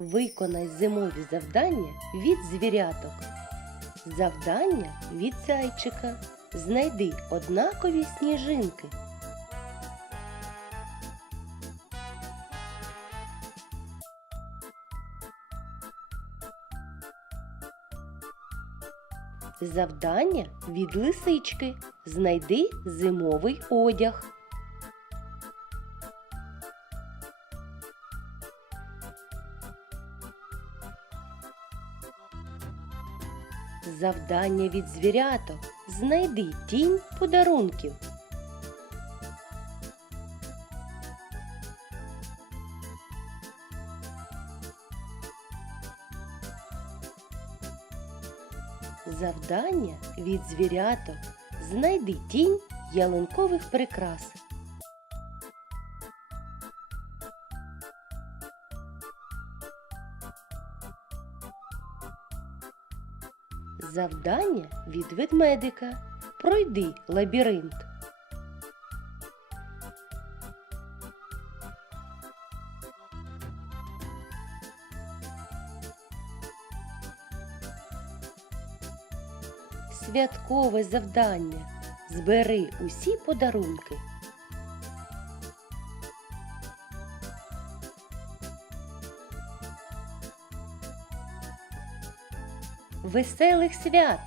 Виконай зимові завдання від звіряток. Завдання від зайчика. Знайди однакові сніжинки. Завдання від лисички. Знайди зимовий одяг. Завдання від звіряток. Знайди тінь подарунків. Завдання від звіряток. Знайди тінь ялинкових прикрас. Завдання від ведмедика. Пройди лабіринт. Святкове завдання. Збери усі подарунки. Веселих свят!